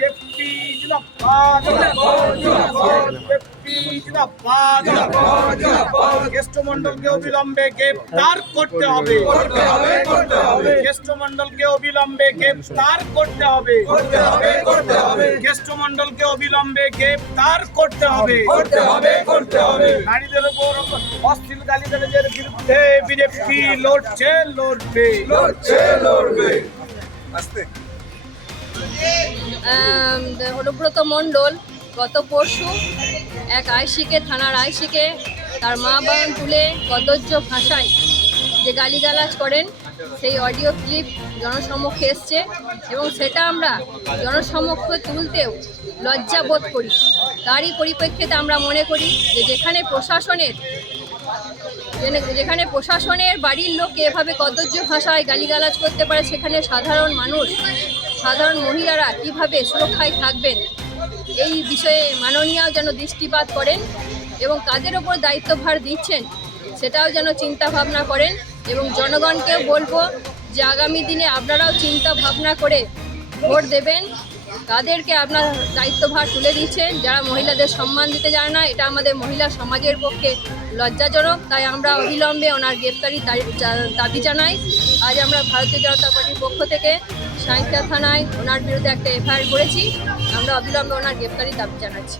BJP জিন্দাবাদ BJP জিন্দাবাদ কেষ্টমণ্ডলকে অবিলম্বে গ্রেফতার করতে হবে কেষ্টমণ্ডলকে অবিলম্বে গ্রেফতার করতে হবে কেষ্টমণ্ডলকে অবিলম্বে গ্রেফতার করতে হবে নারীদের উপর অশ্লীল গালিগালাজের বিরুদ্ধে বিজেপি লড়বে অনুব্রত মণ্ডল গত পরশু এক আইসিকে থানার আইসিকে তার মা বান তুলে কদর্য ভাষায় যে গালিগালাজ করেন সেই অডিও ক্লিপ জনসমক্ষে এসছে এবং সেটা আমরা জনসমক্ষে তুলতেও লজ্জা বোধ করি। তারই পরিপ্রেক্ষিতে আমরা মনে করি যে যেখানে প্রশাসনের বাড়ির লোক এভাবে কদর্য ভাষায় গালিগালাজ করতে পারে, সেখানে সাধারণ মানুষ, সাধারণ মহিলারা কিভাবে সুরক্ষায় থাকবেন, এই বিষয়ে মাননীয়াও যেন দৃষ্টিপাত করেন এবং কাদের ওপর দায়িত্বভার দিচ্ছেন সেটাও যেন চিন্তা ভাবনা করেন। এবং জনগণকেও বলবো যে আগামী দিনে আপনারাও চিন্তা ভাবনা করে ভোট দেবেন। তাদেরকে আপনার দায়িত্বভার তুলে দিচ্ছেন যারা মহিলাদের সম্মান দিতে জানে না, এটা আমাদের মহিলা সমাজের পক্ষে লজ্জাজনক। তাই আমরা অবিলম্বে ওনার গ্রেফতারি দাবি জানাই। আজ আমরা ভারতীয় জনতা পার্টির পক্ষ থেকে সাঁইথিয়া থানায় ওনার বিরুদ্ধে একটা এফআইআর করেছি। আমরা অবিলম্বে ওনার গ্রেফতারি দাবি জানাচ্ছি।